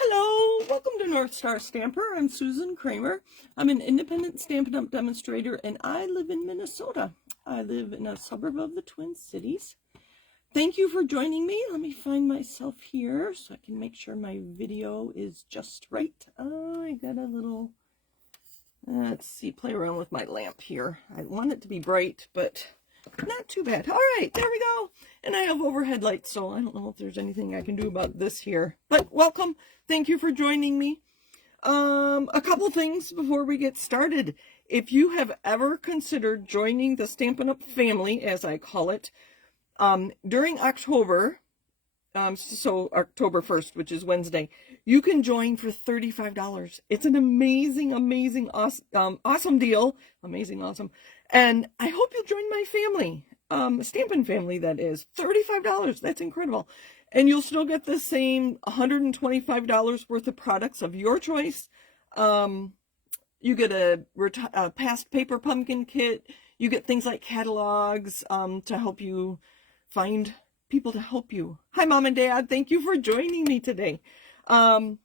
Hello, welcome to North Star Stamper. I'm Susan Kramer. I'm an independent Stampin' Up! Demonstrator, and I live in Minnesota. I live in a suburb of the Twin Cities. Thank you for joining me. Let me find myself here so I can make sure my video is just right. I got a little, let's see, play around with my lamp here. I want it to be bright, but not too bad. All right, there we go. And I have overhead lights, so I don't know if there's anything I can do about this here. But welcome. Thank you for joining me. A couple things before we get started. If you have ever considered joining the Stampin' Up! Family, as I call it, during October, so October 1st, which is Wednesday, you can join for $35. It's an amazing, amazing, awesome deal. Amazing, awesome. And I hope you'll join my family, Stampin' family, that is. $35, that's incredible. And you'll still get the same $125 worth of products of your choice. You get a past paper pumpkin kit. You get things like catalogs to help you find people to help you. Hi, Mom and Dad. Thank you for joining me today. So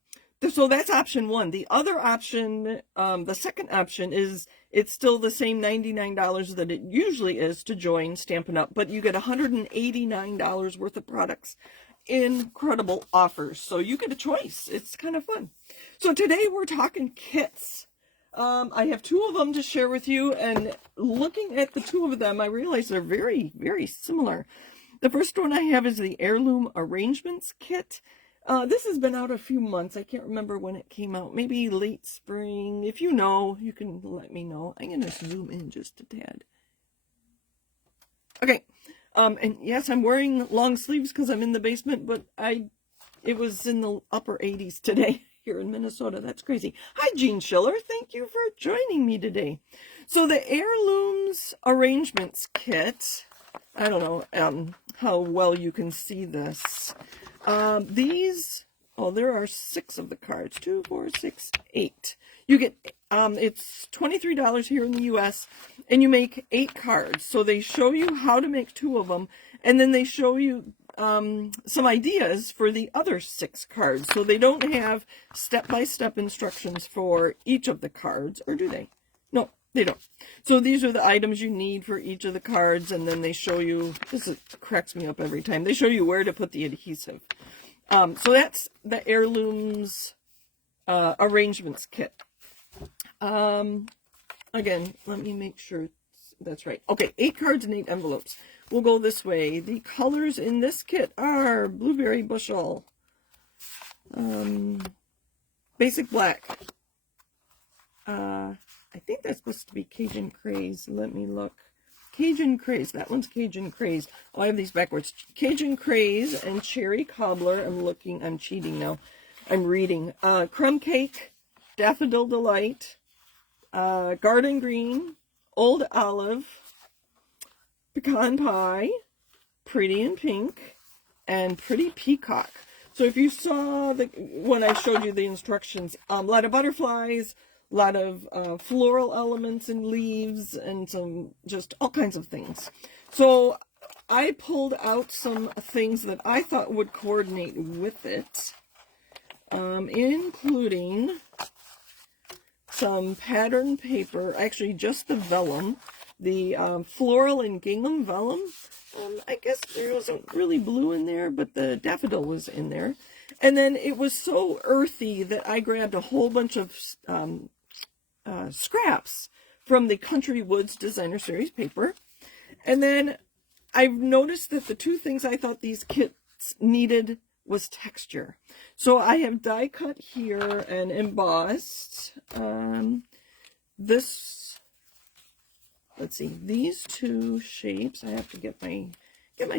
that's option one. The other option, the second option is it's still the same $99 that it usually is to join Stampin' Up!, but you get $189 worth of products. Incredible offers. So you get a choice. It's kind of fun. So today we're talking kits. I have two of them to share with you, and looking at the two of them, I realize they're very, very similar. The first one I have is the Heirloom Arrangements kit. This has been out a few months. I can't remember when it came out. Maybe late spring. If you know, you can let me know. I'm going to zoom in just a tad. Okay. And yes, I'm wearing long sleeves because I'm in the basement, but it was in the upper 80s today here in Minnesota. That's crazy. Hi, Jean Schiller. Thank you for joining me today. So the Heirlooms Arrangements kit, I don't know how well you can see this. There are 6 of the cards. 2, 4, 6, 8. You get, it's $23 here in the U.S., and you make 8 cards. So they show you how to make 2 of them, and then they show you some ideas for the other 6 cards. So they don't have step-by-step instructions for each of the cards, or do they? No, they don't. So these are the items you need for each of the cards, and then they show you, cracks me up every time, they show you where to put the adhesive. So that's the Heirlooms Arrangements kit. Again, let me make sure that's right. Okay, 8 cards and 8 envelopes. We'll go this way. The colors in this kit are Blueberry Bushel, Basic Black. I think that's supposed to be Cajun Craze. Let me look. Cajun Craze. That one's Cajun Craze. Oh, I have these backwards. Cajun Craze and Cherry Cobbler. I'm cheating now. I'm reading. Crumb Cake, Daffodil Delight, Garden Green, Old Olive, Pecan Pie, Pretty in Pink, and Pretty Peacock. So if you saw when I showed you the instructions, a lot of butterflies, a lot of floral elements and leaves, and some just all kinds of things. So I pulled out some things that I thought would coordinate with it, including some pattern paper, actually just the vellum, the floral and gingham vellum. I guess there wasn't really blue in there, but the daffodil was in there. And then it was so earthy that I grabbed a whole bunch of scraps from the Country Woods Designer Series paper. And then I've noticed that the 2 things I thought these kits needed was texture. So I have die cut here and embossed let's see, these 2 shapes. I have to get my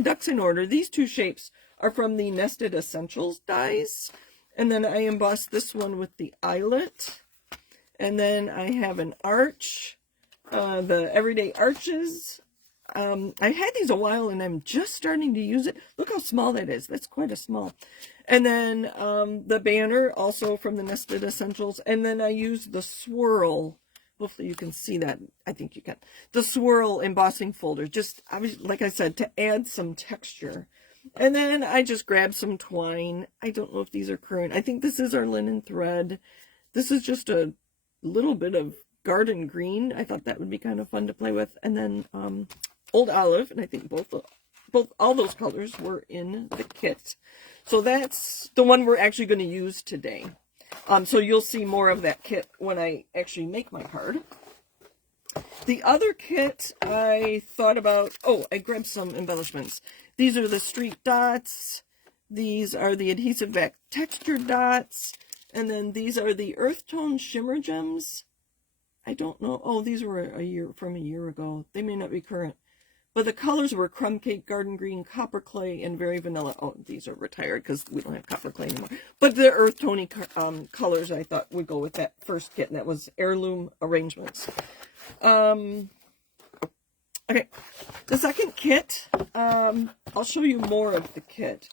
ducks in order. These 2 shapes are from the Nested Essentials dies. And then I embossed this one with the eyelet. And then I have an arch, the Everyday Arches. I had these a while and I'm just starting to use it. Look how small that is. That's quite a small. And then the banner, also from the Nested Essentials. And then I used the swirl. Hopefully you can see that. I think you can. The swirl embossing folder. Just, like I said, to add some texture. And then I just grabbed some twine. I don't know if these are current. I think this is our linen thread. This is just a little bit of garden green. I thought that would be kind of fun to play with. And then old olive, and I think all those colors were in the kit. So that's the one we're actually going to use today. So you'll see more of that kit when I actually make my card. The other kit I thought about, I grabbed some embellishments. These are the street dots. These are the adhesive back textured dots. And then these are the earth tone shimmer gems. I don't know. Oh, these were from a year ago. They may not be current. But the colors were crumb cake, garden green, copper clay, and very vanilla. Oh, these are retired because we don't have copper clay anymore. But the earth tony colors I thought would go with that first kit, and that was Heirloom Arrangements. Okay, the second kit, I'll show you more of the kit,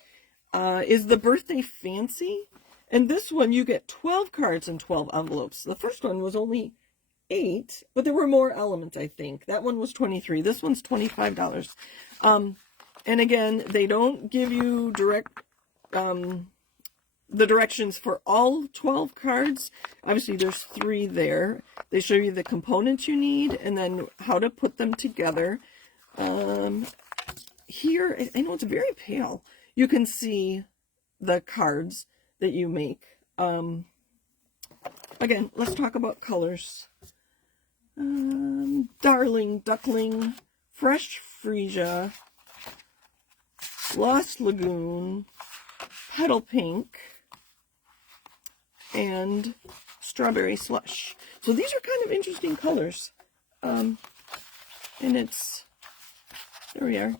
is the Birthday Fancy. And this one, you get 12 cards and 12 envelopes. The first one was only 8, but there were more elements, I think. That one was $23. This one's $25. And again, they don't give you the directions for all 12 cards. Obviously, there's 3 there. They show you the components you need and then how to put them together. Here, I know it's very pale. You can see the cards that you make. Again, let's talk about colors. Darling Duckling, Fresh Freesia, Lost Lagoon, Petal Pink, and Strawberry Slush. So these are kind of interesting colors. And it's, there we are.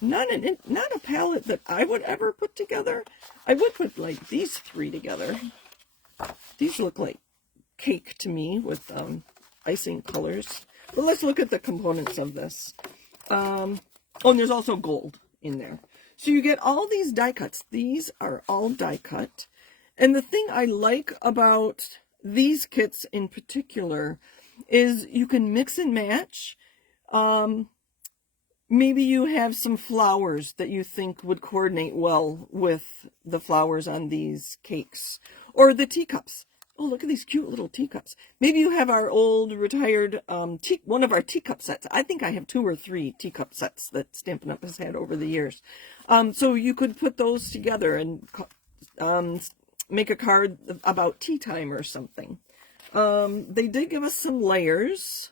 Not a palette that I would ever put together. I would put like these 3 together. These look like cake to me with icing colors. But let's look at the components of this. And there's also gold in there. So you get all these die cuts. These are all die cut. And the thing I like about these kits in particular is you can mix and match. Maybe you have some flowers that you think would coordinate well with the flowers on these cakes. Or the teacups. Oh, look at these cute little teacups. Maybe you have our old retired, one of our teacup sets. I think I have 2 or 3 teacup sets that Stampin' Up! Has had over the years. So you could put those together and make a card about tea time or something. They did give us some layers.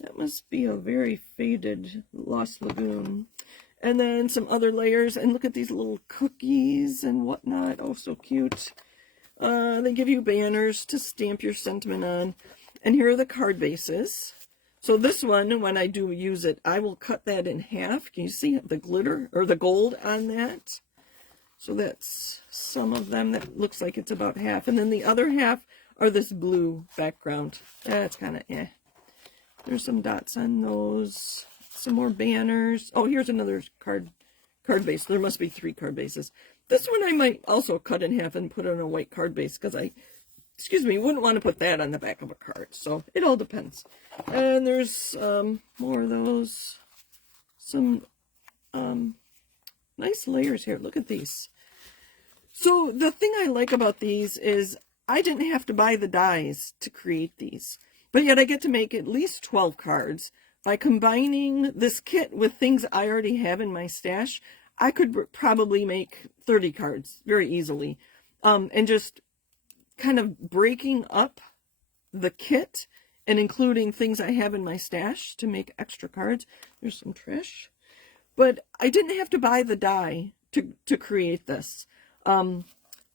That must be a very faded Lost Lagoon. And then some other layers. And look at these little cookies and whatnot. Oh, so cute. They give you banners to stamp your sentiment on. And here are the card bases. So this one, when I do use it, I will cut that in half. Can you see the glitter or the gold on that? So that's some of them. That looks like it's about half. And then the other half are this blue background. That's kind of eh. There's some dots on those. Some more banners. Oh, here's another card base. There must be 3 card bases. This one I might also cut in half and put on a white card base because wouldn't want to put that on the back of a card. So it all depends. And there's more of those. Some nice layers here. Look at these. So the thing I like about these is I didn't have to buy the dies to create these. But yet I get to make at least 12 cards. By combining this kit with things I already have in my stash, I could probably make 30 cards very easily. And just kind of breaking up the kit and including things I have in my stash to make extra cards. There's some trash. But I didn't have to buy the die to create this.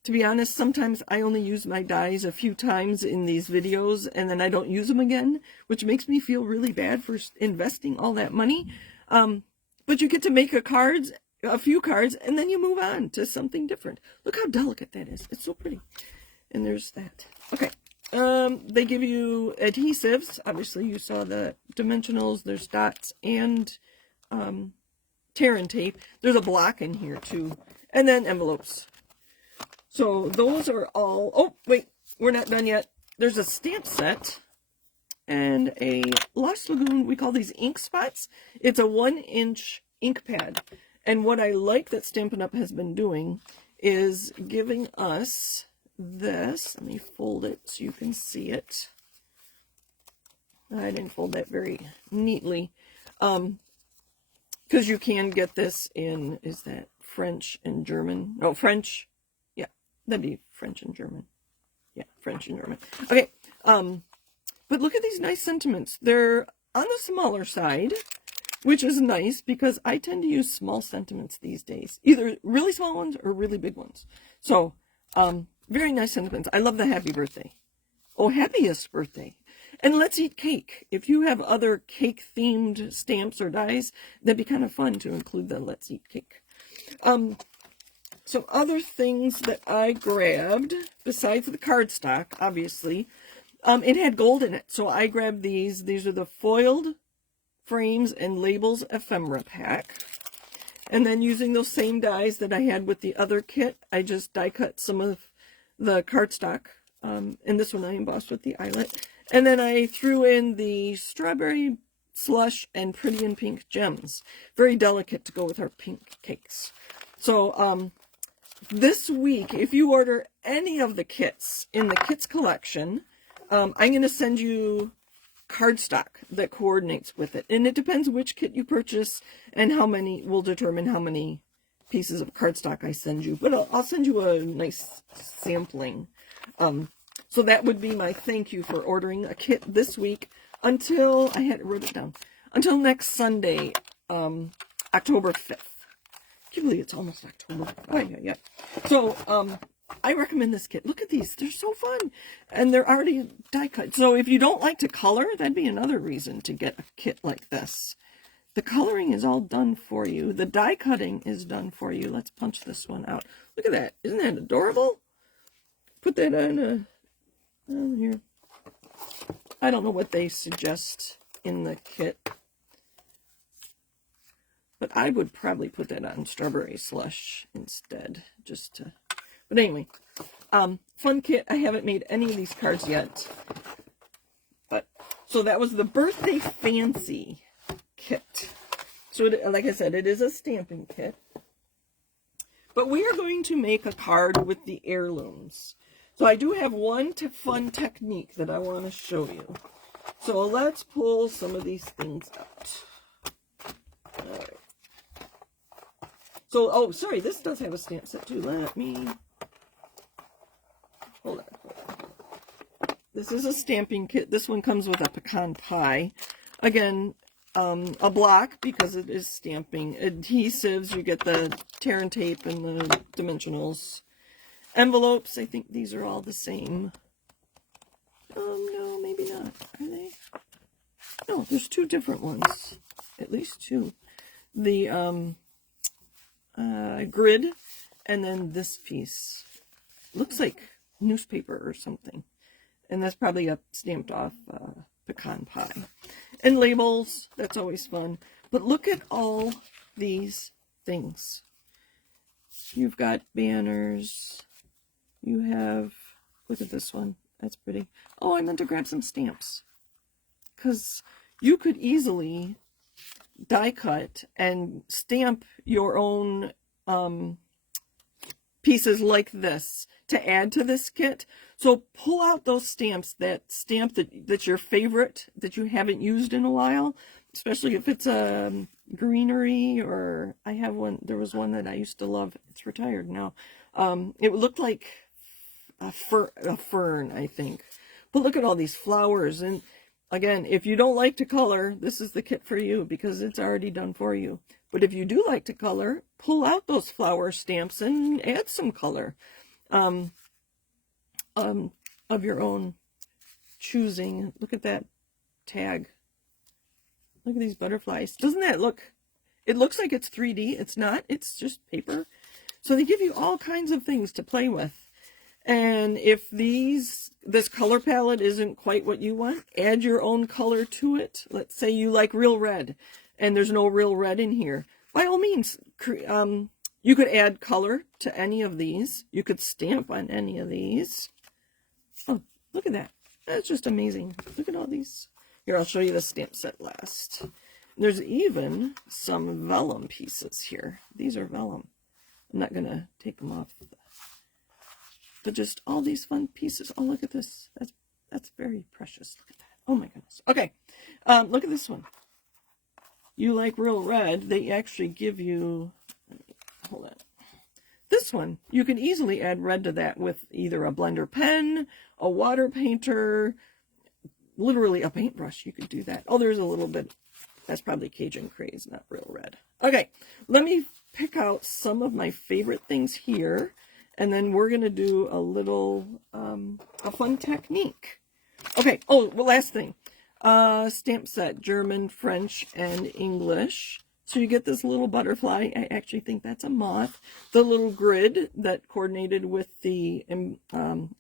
To be honest, sometimes I only use my dies a few times in these videos and then I don't use them again, which makes me feel really bad for investing all that money. But you get to make a few cards, and then you move on to something different. Look how delicate that is. It's so pretty. And there's that. Okay. They give you adhesives. Obviously, you saw the dimensionals. There's dots and tear and tape. There's a block in here, too. And then envelopes. So those are all... Oh, wait. We're not done yet. There's a stamp set and a Lost Lagoon. We call these ink spots. It's a 1-inch ink pad. And what I like that Stampin' Up! Has been doing is giving us this. Let me fold it so you can see it. I didn't fold that very neatly. Because you can get this in, is that French and German? No, French. Yeah, that'd be French and German. Yeah, French and German. Okay, but look at these nice sentiments. They're on the smaller side, which is nice because I tend to use small sentiments these days. Either really small ones or really big ones. So, very nice sentiments. I love the happy birthday. Oh, happiest birthday. And let's eat cake. If you have other cake-themed stamps or dies, that'd be kind of fun to include the let's eat cake. Some other things that I grabbed, besides the cardstock, obviously, it had gold in it. So I grabbed these. These are the foiled frames and labels ephemera pack. And then using those same dies that I had with the other kit, I just die cut some of the cardstock. And this one I embossed with the eyelet. And then I threw in the strawberry slush and pretty in pink gems. Very delicate to go with our pink cakes. So this week, if you order any of the kits in the kits collection, I'm going to send you cardstock that coordinates with it. And it depends which kit you purchase and how many will determine how many pieces of cardstock I send you. But I'll send you a nice sampling. So that would be my thank you for ordering a kit this week until, wrote it down, until next Sunday, October 5th. I can't believe it's almost October. Oh, yeah. So, I recommend this kit. Look at these. They're so fun. And they're already die cut. So if you don't like to color, that'd be another reason to get a kit like this. The coloring is all done for you. The die cutting is done for you. Let's punch this one out. Look at that. Isn't that adorable? Put that on here. I don't know what they suggest in the kit. But I would probably put that on strawberry slush instead. Just to... But anyway. Fun kit. I haven't made any of these cards yet. But so that was the Birthday Fancy kit. So like I said, it is a stamping kit. But we are going to make a card with the heirlooms. So I do have one fun technique that I want to show you. So let's pull some of these things out. All right. So, oh, sorry, this does have a stamp set too. Let me... Hold on. This is a stamping kit. This one comes with a pecan pie. Again, a block because it is stamping. Adhesives, you get the tear and tape and the dimensionals. Envelopes, I think these are all the same. No, maybe not. Are they? No, there's two different ones. At least two. The grid and then this piece. Looks like newspaper or something. And that's probably a stamped off pecan pie. And labels, that's always fun. But look at all these things. You've got banners. You have, look at this one. That's pretty. Oh, I meant to grab some stamps. Because you could easily die cut and stamp your own pieces like this to add to this kit. So pull out those stamps, that stamp that's your favorite, that you haven't used in a while, especially if it's a greenery, or I have one, there was one that I used to love. It's retired now. It looked like a fern, I think. But look at all these flowers. And again, if you don't like to color, this is the kit for you because it's already done for you. But if you do like to color, pull out those flower stamps and add some color of your own choosing. Look at that tag. Look at these butterflies. Doesn't that look, it looks like it's 3D. It's not. It's just paper. So they give you all kinds of things to play with. And if this color palette isn't quite what you want, add your own color to it. Let's say you like real red and there's no real red in here. By all means, you could add color to any of these. You could stamp on any of these. Oh, look at that. That's just amazing. Look at all these. Here, I'll show you the stamp set last. There's even some vellum pieces here. These are vellum. I'm not going to take them off. But just all these fun pieces. Oh, look at this. That's very precious. Look at that. Oh, my goodness. Okay. Look at this one. You like real red. They actually give you... Hold on. This one, you can easily add red to that with either a blender pen, a water painter, literally a paintbrush. You could do that. Oh, there's a little bit. That's probably Cajun Craze, not real red. Okay, let me pick out some of my favorite things here, and then we're going to do a little, a fun technique. Okay, oh, well, last thing. Stamp set, German, French, and English. So you get this little butterfly. I actually think that's a moth. The little grid that coordinated with the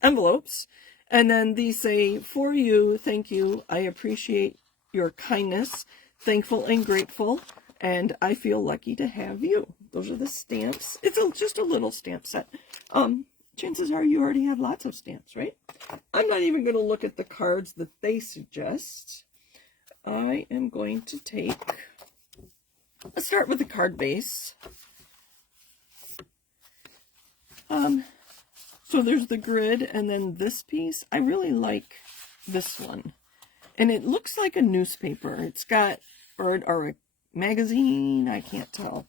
envelopes. And then these say, for you, thank you, I appreciate your kindness, thankful and grateful, and I feel lucky to have you. Those are the stamps. It's just a little stamp set. Chances are you already have lots of stamps, right? I'm not even going to look at the cards that they suggest. I am going to take... Let's start with the card base. So there's the grid, and then this piece. I really like this one. And it looks like a newspaper. It's got, or a magazine, I can't tell.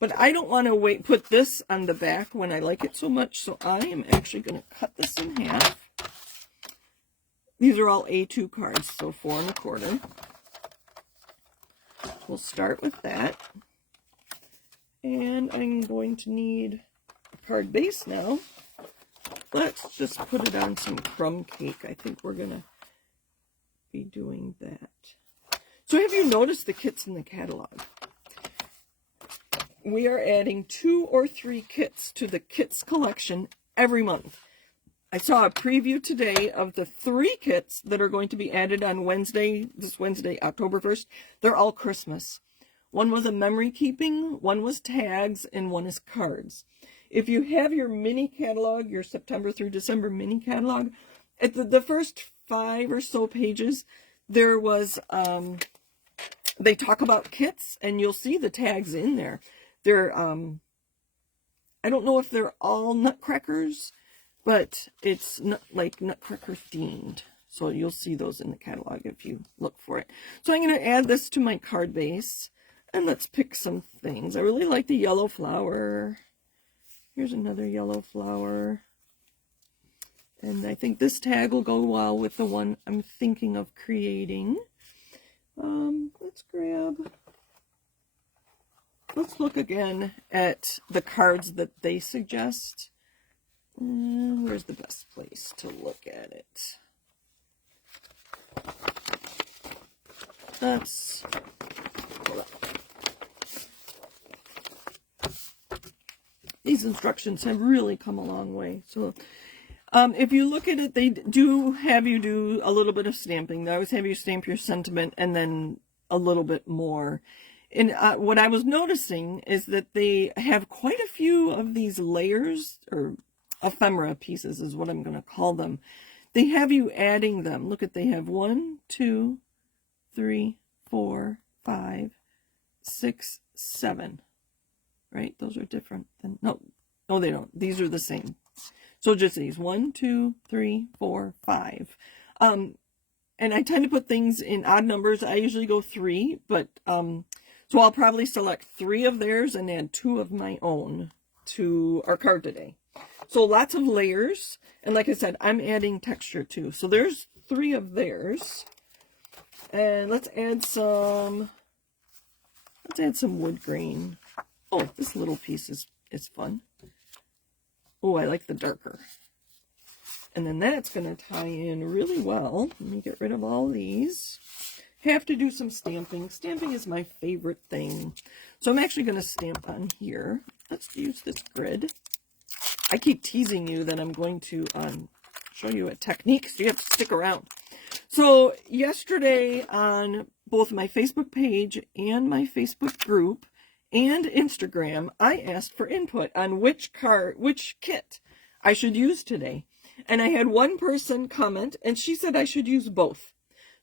But I don't want to put this on the back when I like it so much, so I am actually going to cut this in half. These are all A2 cards, so 4 1/4. We'll start with that. And I'm going to need a card base now. Let's just put it on some crumb cake. I think we're going to be doing that. So have you noticed the kits in the catalog? We are adding 2 or 3 kits to the kits collection every month. I saw a preview today of the 3 kits that are going to be added on Wednesday, this Wednesday, October 1st. They're all Christmas. One was a memory keeping, one was tags, and one is cards. If you have your mini catalog, your September through December mini catalog, at the first 5 or so pages, there was, they talk about kits, and you'll see the tags in there. They're, I don't know if they're all nutcrackers, but it's not like nutcracker themed. So you'll see those in the catalog if you look for it. So I'm going to add this to my card base. And let's pick some things. I really like the yellow flower. Here's another yellow flower. And I think this tag will go well with the one I'm thinking of creating. Let's look again at the cards that they suggest. Where's the best place to look at it? Hold up. These instructions have really come a long way. So if you look at it, they do have you do a little bit of stamping. They always have you stamp your sentiment and then a little bit more. And what I was noticing is that they have quite a few of these layers, or ephemera pieces is what I'm going to call them. They have you adding them. Look at, they have 1, 2, 3, 4, 5, 6, 7. Right? Those are different than, no, they don't. These are the same. So just these 1, 2, 3, 4, 5. And I tend to put things in odd numbers. I usually go 3, but so I'll probably select 3 of theirs and add 2 of my own to our card today. So lots of layers, and like I said, I'm adding texture too. So there's 3 of theirs, and let's add some wood grain. Oh, this little piece is fun. Oh, I like the darker. And then that's going to tie in really well. Let me get rid of all these. Have to do some stamping. Stamping is my favorite thing. So I'm actually going to stamp on here. Let's use this grid. I keep teasing you that I'm going to show you a technique, so you have to stick around. So yesterday on both my Facebook page and my Facebook group and Instagram, I asked for input on which kit I should use today. And I had one person comment, and she said I should use both.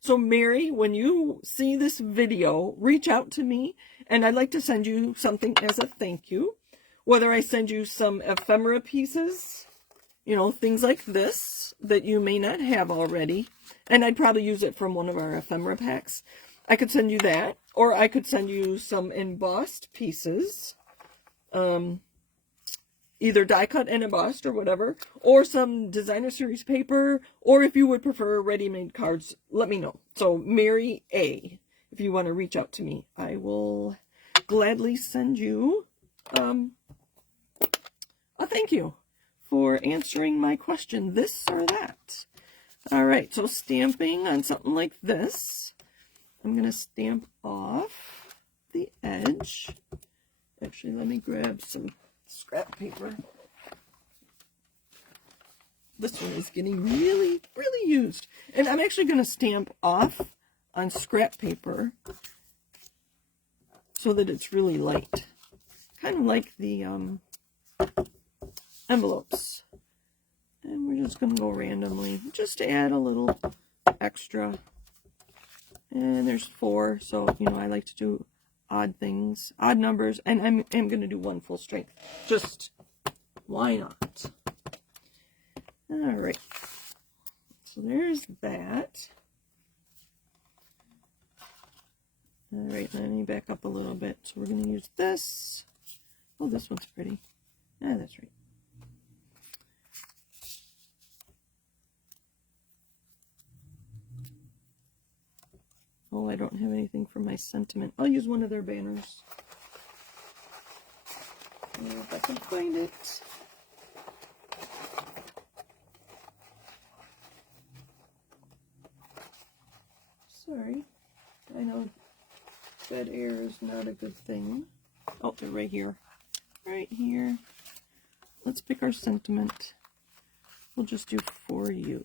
So Mary, when you see this video, reach out to me, and I'd like to send you something as a thank you. Whether I send you some ephemera pieces, you know, things like this that you may not have already, and I'd probably use it from one of our ephemera packs. I could send you that, or I could send you some embossed pieces, either die cut and embossed or whatever, or some designer series paper, or if you would prefer ready-made cards, let me know. So Mary A, if you want to reach out to me, I will gladly send you a thank you for answering my question, this or that. All right, so stamping on something like this, I'm going to stamp off the edge. Actually, let me grab some scrap paper. This one is getting really, really used. And I'm actually going to stamp off on scrap paper so that it's really light. Kind of like the envelopes. And we're just going to go randomly just to add a little extra. And there's 4, so, you know, I like to do odd things, odd numbers, and I'm going to do 1 full strength. Just, why not? All right. So there's that. All right, let me back up a little bit. So we're going to use this. Oh, this one's pretty. Ah, that's right. Oh, I don't have anything for my sentiment. I'll use one of their banners. If I can find it. Sorry. I know dead air is not a good thing. Oh, they're right here. Right here. Let's pick our sentiment. We'll just do for you.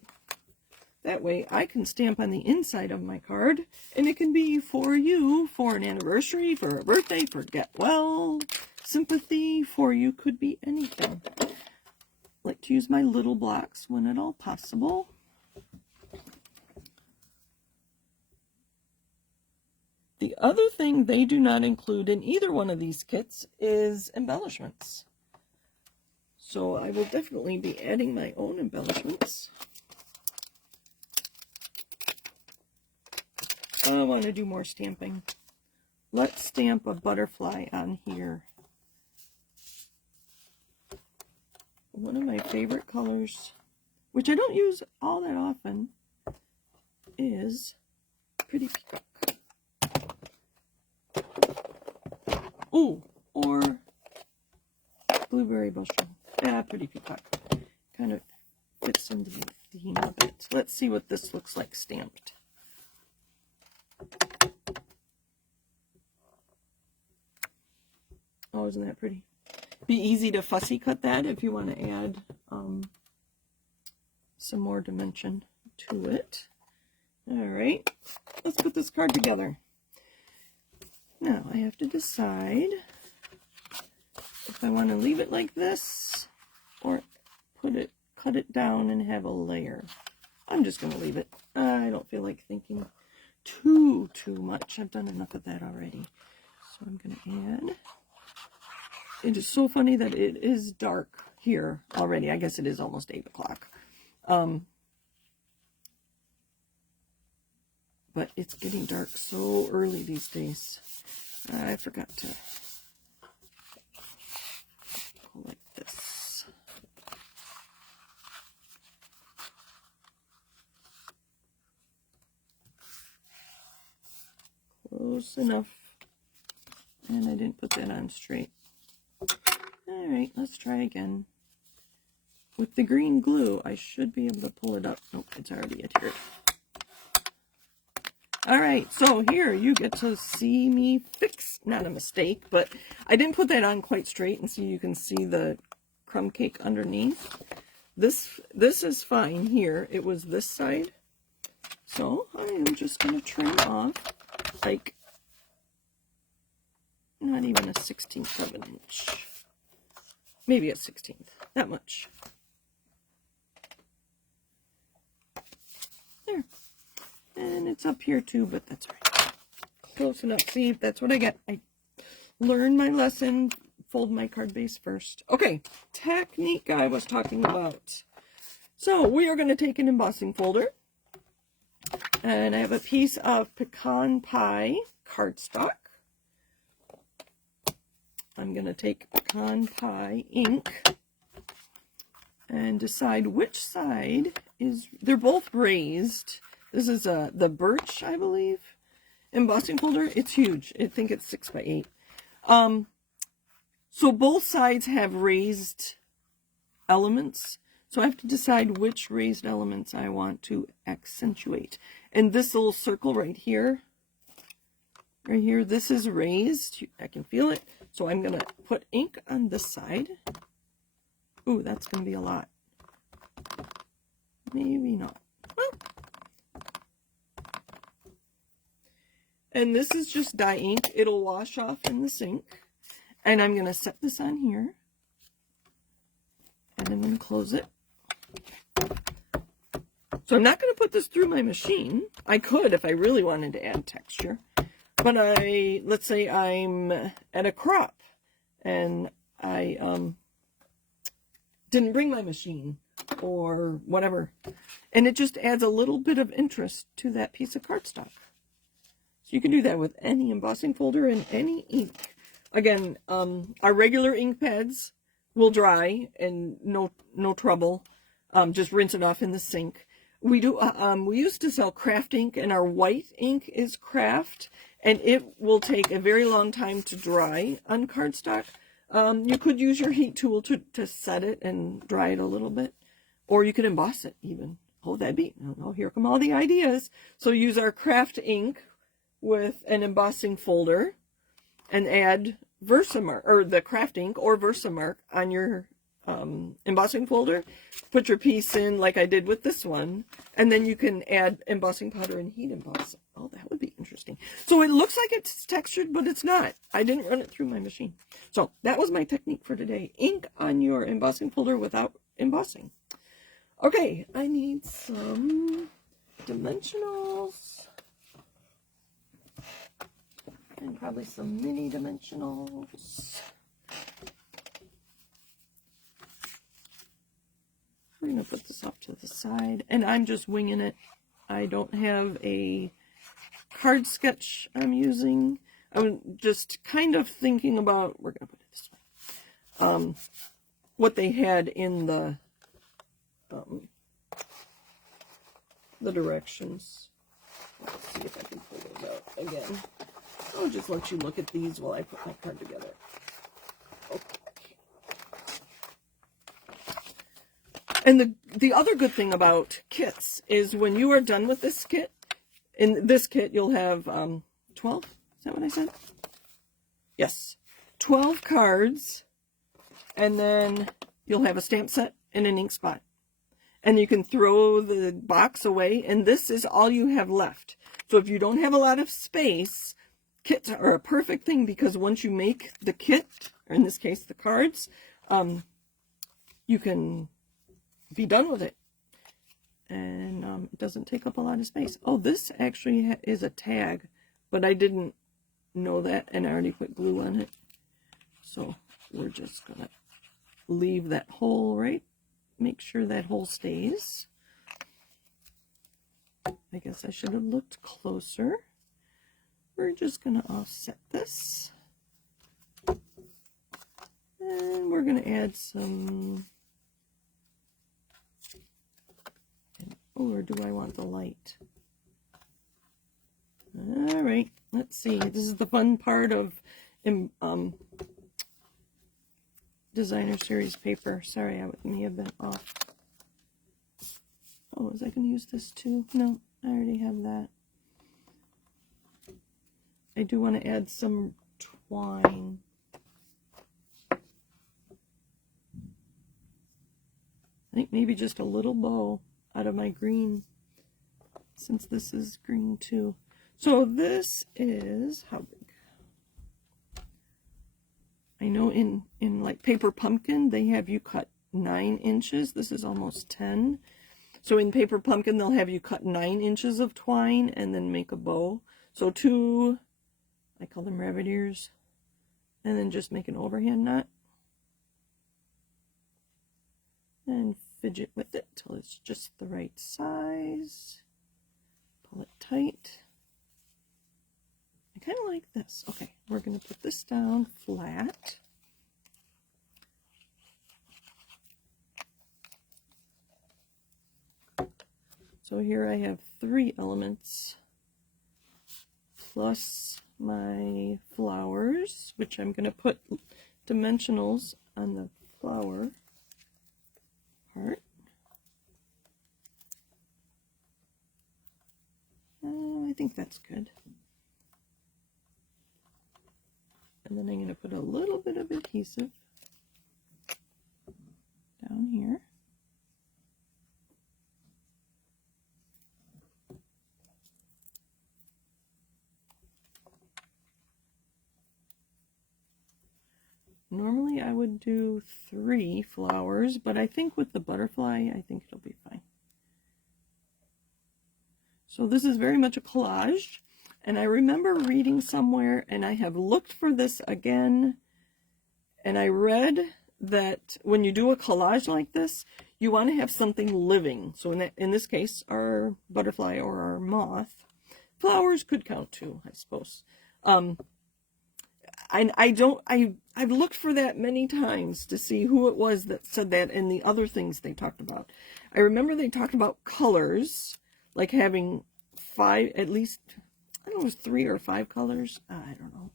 That way I can stamp on the inside of my card, and it can be for you, for an anniversary, for a birthday, for get well, sympathy, for you could be anything. I like to use my little blocks when at all possible. The other thing they do not include in either one of these kits is embellishments. So I will definitely be adding my own embellishments. I want to do more stamping. Let's stamp a butterfly on here. One of my favorite colors, which I don't use all that often, is Pretty Peacock. Ooh, or Blueberry Bushel. Yeah, Pretty Peacock. Kind of fits into the theme of it. Let's see what this looks like stamped. Oh, isn't that pretty? Be easy to fussy cut that if you want to add some more dimension to it. All right, let's put this card together. Now I have to decide if I want to leave it like this or cut it down and have a layer. I'm just going to leave it. I don't feel like thinking too much. I've done enough of that already. So I'm going to add. It is so funny that it is dark here already. I guess it is almost 8 o'clock. But it's getting dark so early these days. I forgot to go like this. Close enough. And I didn't put that on straight. All right, let's try again. With the green glue, I should be able to pull it up. Nope, it's already adhered. All right, so here you get to see me fix, not a mistake, but I didn't put that on quite straight, and so you can see the crumb cake underneath. This is fine here. It was this side. So I am just going to trim off like not even a 1/16 of an inch. Maybe a 1/16, that much. There. And it's up here too, but that's all right. Close enough. See, that's what I get. I learned my lesson. Fold my card base first. Okay, technique I was talking about. So we are going to take an embossing folder. And I have a piece of pecan pie cardstock. I'm going to take pecan pie ink and decide which side is, they're both raised. This is the birch, I believe, embossing folder. It's huge. I think it's 6 by 8. So both sides have raised elements. So I have to decide which raised elements I want to accentuate. And this little circle right here, this is raised. I can feel it. So I'm going to put ink on this side. Ooh, that's going to be a lot. Maybe not. Well. And this is just dye ink. It'll wash off in the sink. And I'm going to set this on here. And I'm going to close it. So I'm not going to put this through my machine. I could if I really wanted to add texture. But let's say I'm at a crop and I didn't bring my machine or whatever. And it just adds a little bit of interest to that piece of cardstock. So you can do that with any embossing folder and any ink. Again, our regular ink pads will dry and no trouble. Just rinse it off in the sink. We used to sell craft ink, and our white ink is craft, and it will take a very long time to dry on cardstock. You could use your heat tool to set it and dry it a little bit, or you could emboss it even. Oh, that'd be, oh, here come all the ideas. So use our craft ink with an embossing folder and add Versamark, or the craft ink or Versamark on your embossing folder. Put your piece in like I did with this one, and then you can add embossing powder and heat emboss. Oh, that would be interesting. So it looks like it's textured, but it's not. I didn't run it through my machine. So that was my technique for today. Ink on your embossing folder without embossing. Okay, I need some dimensionals and probably some mini dimensionals. We're going to put this off to the side, and I'm just winging it. I don't have a card sketch I'm using. I'm just kind of thinking about, we're going to put it this way, what they had in the directions. Let's see if I can pull those out again. I'll just let you look at these while I put my card together. Okay. And the other good thing about kits is when you are done with this kit, in this kit you'll have 12, is that what I said? Yes, 12 cards, and then you'll have a stamp set and an ink spot. And you can throw the box away, and this is all you have left. So if you don't have a lot of space, kits are a perfect thing, because once you make the kit, or in this case the cards, you can be done with it, and it doesn't take up a lot of space. Oh, this actually is a tag, but I didn't know that, and I already put glue on it. So we're just gonna leave that hole, right? Make sure that hole stays. I guess I should have looked closer. We're just gonna offset this, and we're gonna add some. Or do I want the light? All right, let's see. This is the fun part of designer series paper. Sorry, I may have been off. Oh, was I going to use this too? No, I already have that. I do want to add some twine. I think maybe just a little bow out of my green, since this is green too. So this is how big? I know in like Paper Pumpkin, they have you cut 9 inches. This is almost 10. So in Paper Pumpkin, they'll have you cut 9 inches of twine and then make a bow. So 2, I call them rabbit ears, and then just make an overhand knot. And fidget with it till it's just the right size. Pull it tight. I kind of like this. Okay, we're going to put this down flat. So here I have 3 elements plus my flowers, which I'm going to put dimensionals on the flower part. I think that's good. And then I'm going to put a little bit of adhesive down here. Normally I would do 3 flowers, but I think with the butterfly, I think it'll be fine. So this is very much a collage, and I remember reading somewhere, and I have looked for this again, and I read that when you do a collage like this, you want to have something living. So in this case, our butterfly or our moth. Flowers could count too, I suppose. I've looked for that many times to see who it was that said that and the other things they talked about. I remember they talked about colors, like having 5, at least, I don't know, it was 3 or 5 colors. I don't know.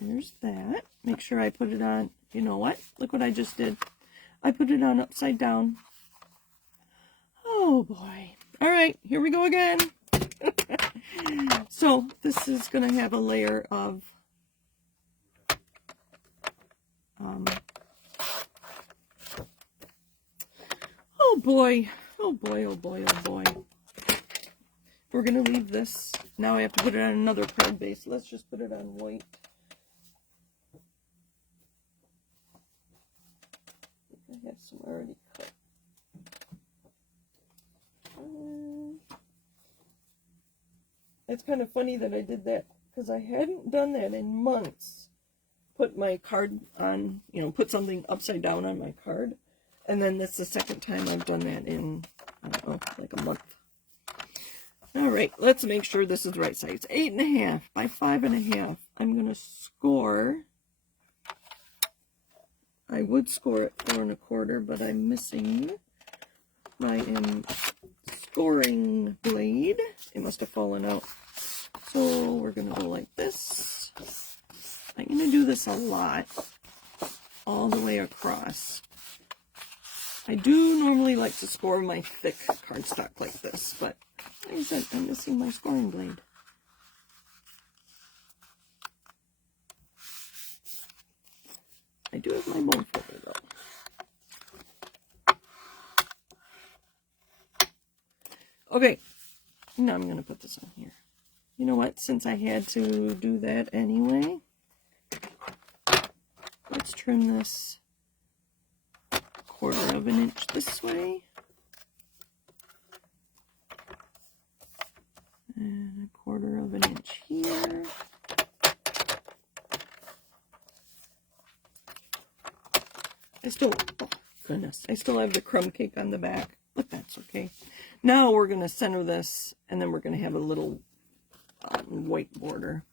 There's that. Make sure I put it on, you know what? Look what I just did. I put it on upside down. Oh boy. All right, here we go again. So this is going to have a layer of oh boy, oh boy, oh boy, oh boy. We're going to leave this. Now I have to put it on another card base. Let's just put it on white. I have some already cut. It's kind of funny that I did that because I hadn't done that in months. Put my card on, you know, put something upside down on my card. And then that's the second time I've done that in, I don't know, like a month. All right, let's make sure this is the right size. 8.5 by 5.5. I'm going to score. I would score it 4 1/4, but I'm missing my scoring blade. It must have fallen out. So we're going to go like this. I'm going to do this a lot, all the way across. I do normally like to score my thick cardstock like this, but like I said, I'm missing my scoring blade. I do have my bone folder though. Okay, now I'm going to put this on here. You know what? Since I had to do that anyway, let's trim this 1/4 of an inch this way. And 1/4 of an inch here. Oh goodness, I still have the crumb cake on the back, but that's okay. Now we're going to center this, and then we're going to have a little white border.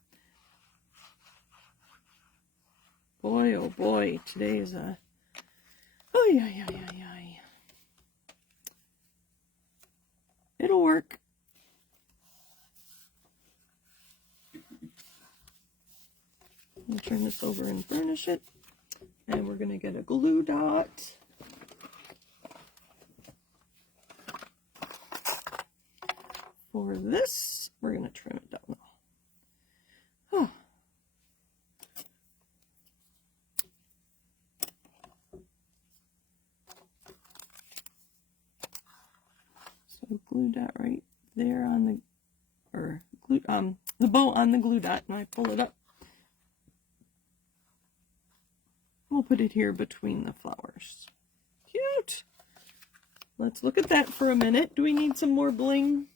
Boy, oh boy, today is a... Oh, yeah. It'll work. I'll turn this over and burnish it. And we're going to get a glue dot. For this, we're going to trim it down. Oh. So glue dot right there on the, or glue, the bow on the glue dot, and I pull it up. We'll put it here between the flowers. let's look at that for a minute. Do we need some more bling?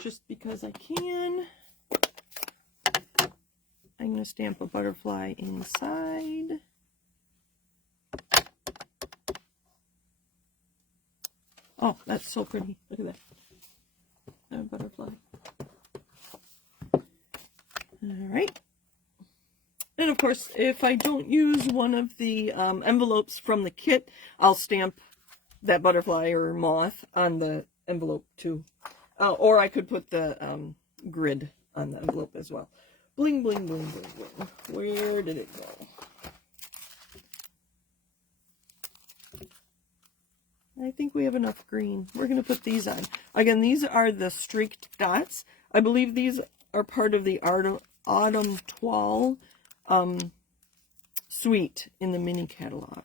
Just because I can. I'm going to stamp a butterfly inside. Oh, that's so pretty. Look at that. A butterfly. All right. And of course, if I don't use one of the envelopes from the kit, I'll stamp that butterfly or moth on the envelope too. Or I could put the grid on the envelope as well. Bling, bling, bling, bling, bling. Where did it go? I think we have enough green. We're going to put these on. Again, these are the streaked dots. I believe these are part of the Autumn Toile suite in the mini catalog.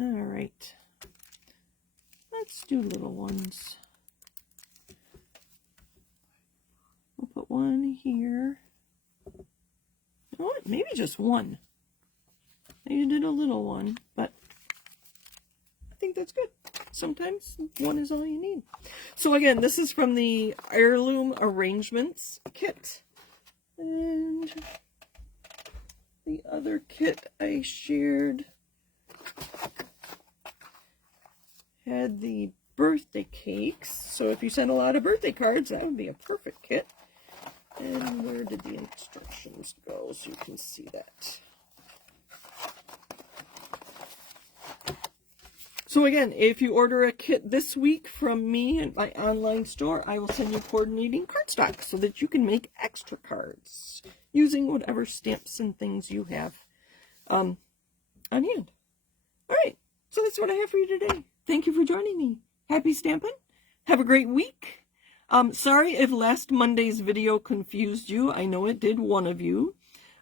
All right. Let's do little ones. We'll put one here. You know what? Maybe just one. You did a little one, but I think that's good. Sometimes one is all you need. So again, this is from the Heirloom Arrangements kit. And the other kit I shared had the birthday cakes. So if you send a lot of birthday cards, that would be a perfect kit. And where did the instructions go so you can see that? So again, if you order a kit this week from me and my online store, I will send you coordinating cardstock so that you can make extra cards using whatever stamps and things you have on hand. All right, so that's what I have for you today. Thank you for joining me. Happy stamping. Have a great week. Sorry if last Monday's video confused you. I know it did one of you.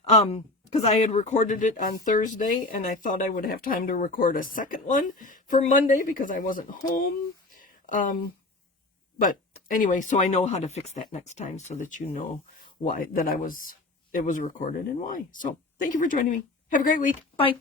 Because I had recorded it on Thursday, and I thought I would have time to record a second one for Monday because I wasn't home. But anyway, so I know how to fix that next time so that you know why, that it was recorded and why. So thank you for joining me. Have a great week. Bye.